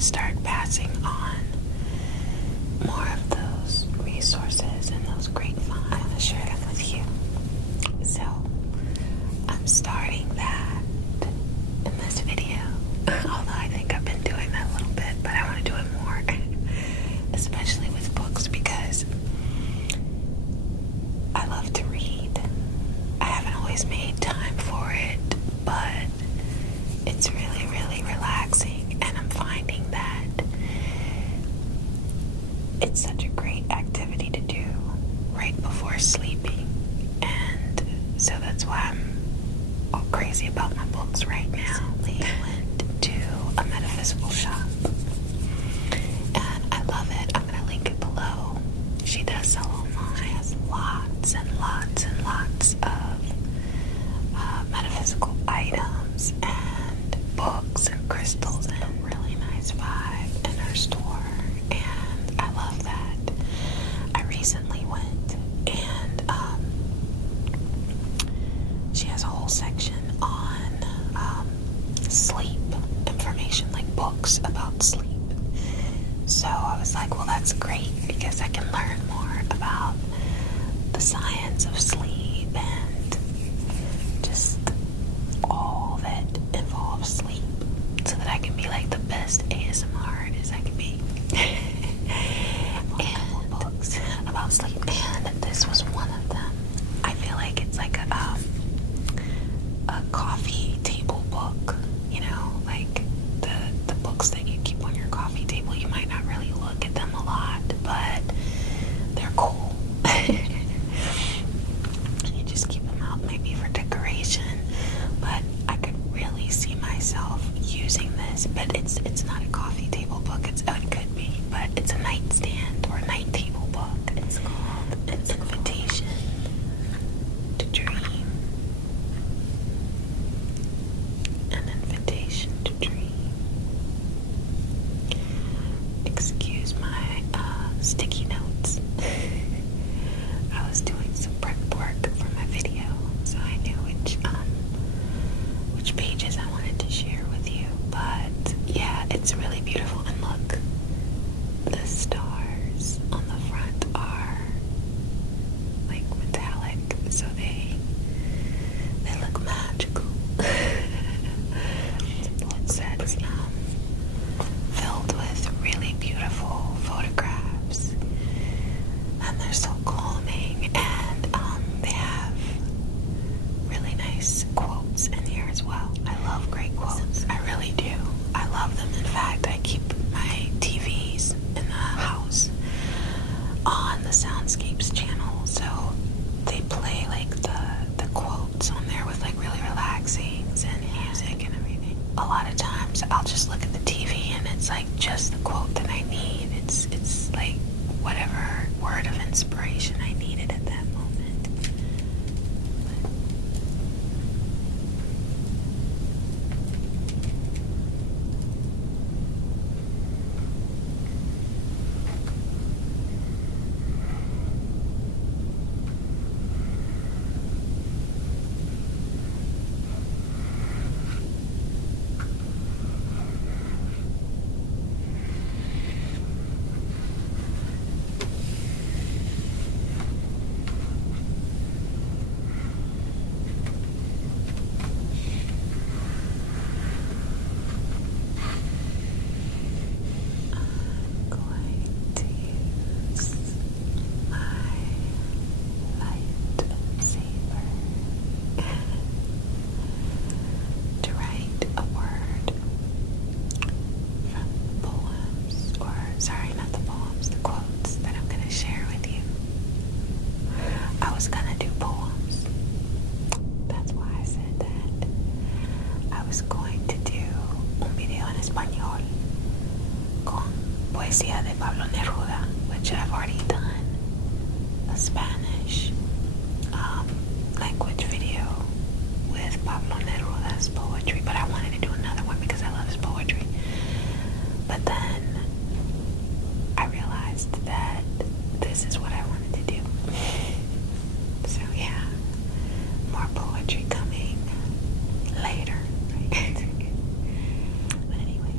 to start passing on more of those resources and those great finds. I want to share them with you. So I'm starting that in this video, although I think I've been doing that a little bit, but I want to do it more, especially with books, because I love to read. I haven't always made time for it, but it's really, really relaxing, and I'm finding that it's such a great activity to do right before sleeping, and so that's why I'm all crazy about my books right now. We went to a metaphysical shop, and I love it. I'm gonna link it below. She does sell online. She has lots and lots and lots of metaphysical items and books and crystals, and a really nice vibe in her store, and I love that. I recently went, and she has a whole section on sleep information, like books about sleep. So I was like, well, that's great, because I can learn more about the science of sleep and just all that involves sleep, so that I can be like the best ASMR artist I can be. And books about sleep, and this was one of them. I feel like it's like a coffee table book, you know, like the books that you keep on your coffee table. You might not really look at them a lot, but they're cool. You just keep them out maybe for decoration, but I could really see myself using this. But it's not a coffee table book. It could be, but it's a nightstand or a night table book. It's called An Invitation to Dream. An Invitation to Dream. Excuse my sticky notes. I was doing some prep work for my video, so I knew which pages I wanted to share with you. But yeah, it's really beautiful. And look, the stars on the front are like metallic, so they look magical. It says filled with really beautiful photographs, and they're so calming, and they have really nice quotes in here as well. I love great quotes. I really do. I love them. In fact, I keep my TVs in the house on the Soundscapes channel, so they play like the quotes on there with like really relaxing and music and everything. A lot of times I'll just look at the TV and it's like just the quote that I need. It's like whatever word of inspiration I needed at that moment. Poesía de Pablo Neruda, which I've already done a Spanish language video with Pablo Neruda's poetry, but I wanted to do another one because I love his poetry. But then I realized that this is what I wanted to do. So yeah, more poetry coming later, right? But anyway,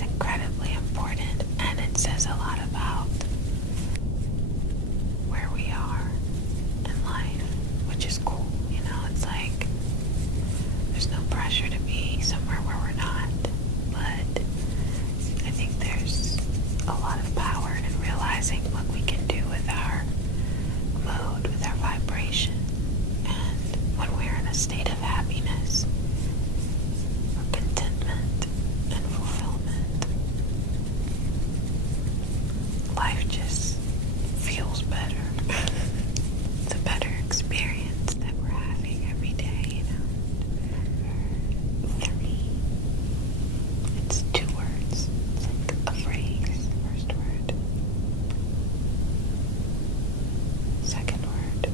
is incredibly important, and it says a lot about where we are in life, which is cool. You know, it's like there's no pressure to be somewhere where we're not, but I think there's a lot of power in realizing what we can do with our mood, with our vibration, and when we're in a state of happiness, or contentment, and fulfillment, life just feels better. It's a better experience that we're having every day, you know. For me, it's 2 words. It's like a phrase. First word. Second word.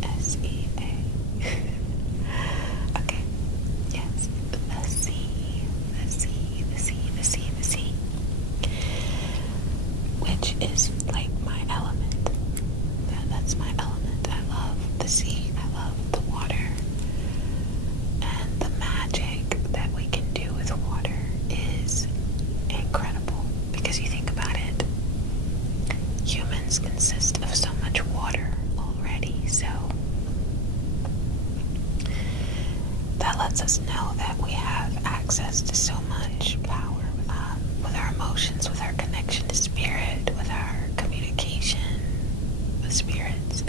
P.E.A.C.E. Okay, yes, the sea, which is like my element. That's my element. I love the sea. I love the water. And the magic that we can do with water is incredible. Because you think about it, humans consist of so much water already, so that lets us know that we have access to so much power with our emotions, with our connection to spirit, with our communication with spirits.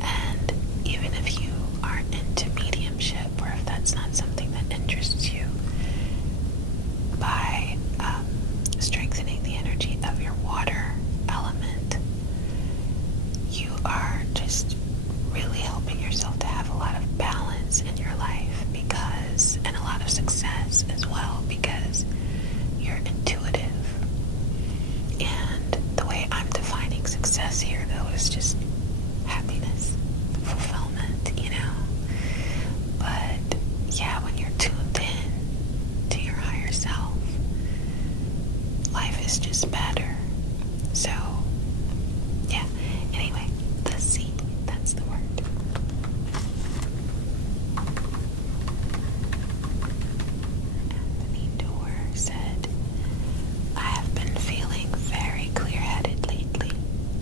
And even if you aren't into mediumship, or if that's not something that interests you, by strengthening the energy of your water element, you are just really helping yourself to have a lot of balance in your life, and a lot of success as well, because you're intuitive. And the way I'm defining success here, though, is just happiness, fulfillment, you know. But yeah, when you're tuned in to your higher self, life is just better. So yeah, anyway, the sea, that's the word. Anthony Doerr said, I have been feeling very clear-headed lately,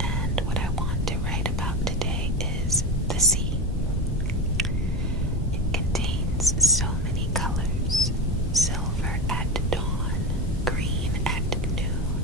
and what I want to write about today is the sea. It contains so many colors: silver at dawn, green at noon,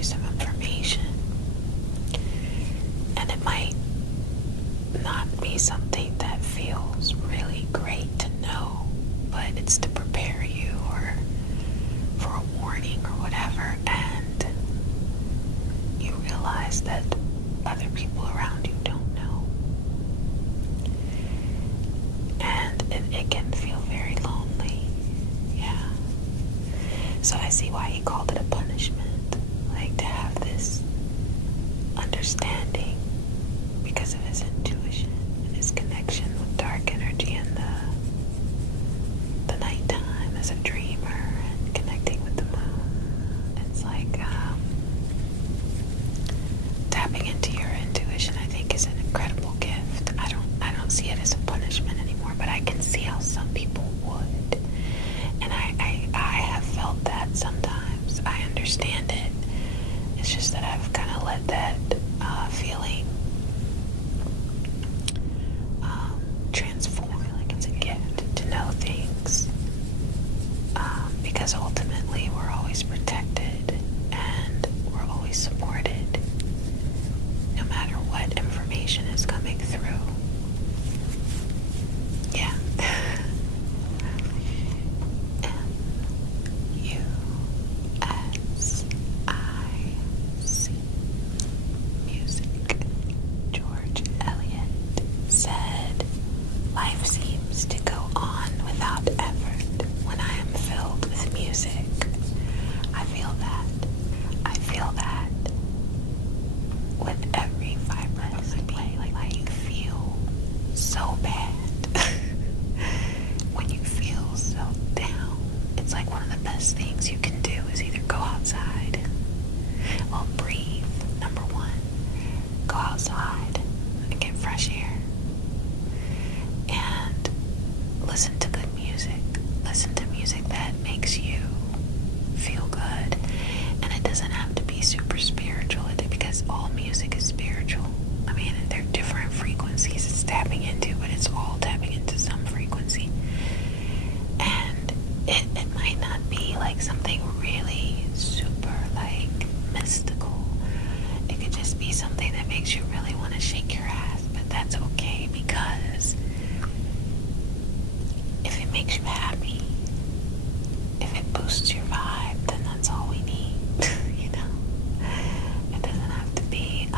you some information. And it might not be something that feels really great to know, but it's to prepare you or for a warning or whatever. And you realize that other people around you don't know. And it can feel very lonely. Yeah. So I see why he called it a punishment. Like, to have this understanding because of his intuition and his connection with dark energy and the nighttime as a dreamer and connecting with the moon. It's like tapping into your intuition, I think, is an incredible gift. I don't see it as a punishment anymore, but I can see how some people would. And I have felt that sometimes. I understand it. It's just that I've kind of let that feeling transform. I feel like it's a gift to know things, because ultimately we're always protected and we're always supported no matter what information is coming through. Yeah. Music. George Eliot said, "Life seems to go on without effort when I am filled with music." I feel that. I feel that with every fiber of my being. Like you feel so bad. When you feel so down, it's like one of the best things you can do is either go outside. Well, breathe, number one. Go outside and get fresh air. And listen to good music. Listen to music that makes you feel good. And it doesn't have to be super spiritual, because all music is spiritual. I mean, they're different frequencies it's tapping into, but it's all tapping into some frequency. And it might not be like something really super like mystical. It could just be something that makes you really want to shake your ass, but that's okay, because if it makes you happy, if it boosts your vibe, then that's all we need. You know, it doesn't have to be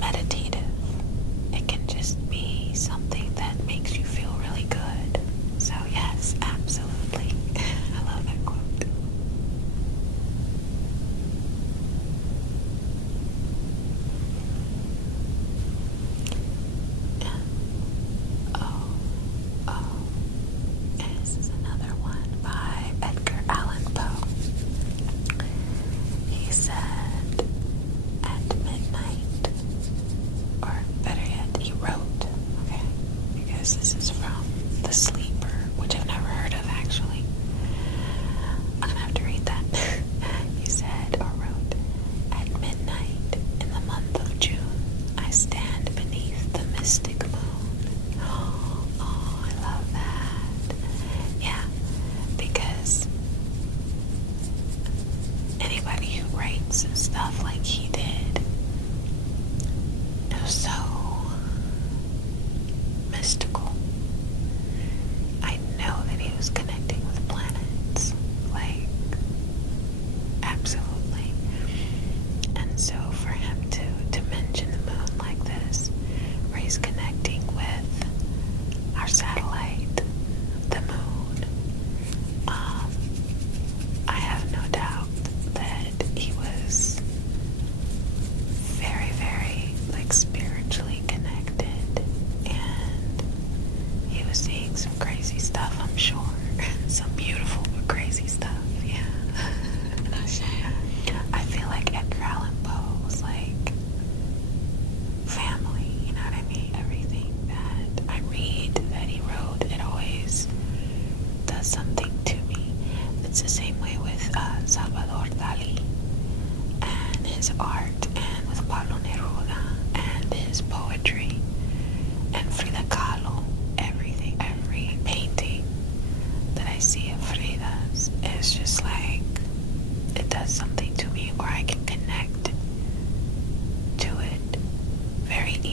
meditative.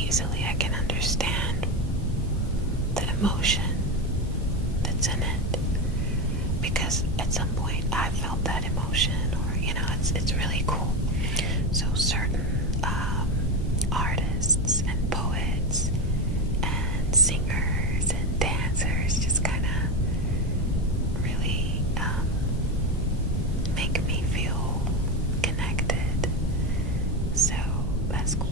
easily I can understand the emotion that's in it, because at some point I felt that emotion, or it's really cool. So certain artists and poets and singers and dancers just kind of really make me feel connected. So that's cool.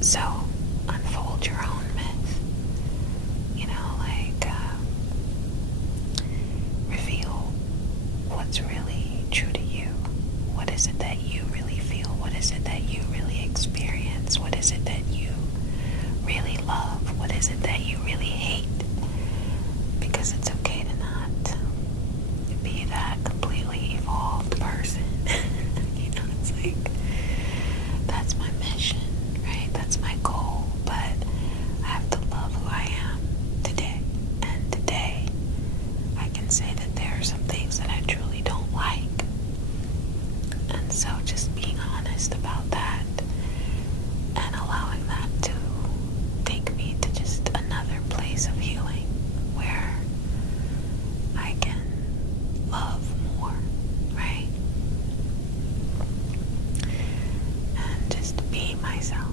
So unfold your own myth, reveal what's really true to you. What is it that you really feel? What is it that you really experience? What is it that you really love? What is it that you really hate? Because it's okay to not be that completely evolved person. It's like, that's my mission, right? That's my goal. But I have to love who I am today. And today, I can say that there are some things that I truly don't like. And so just being honest about that and allowing that to take me to just another place of healing where I can love more, right? And just be myself.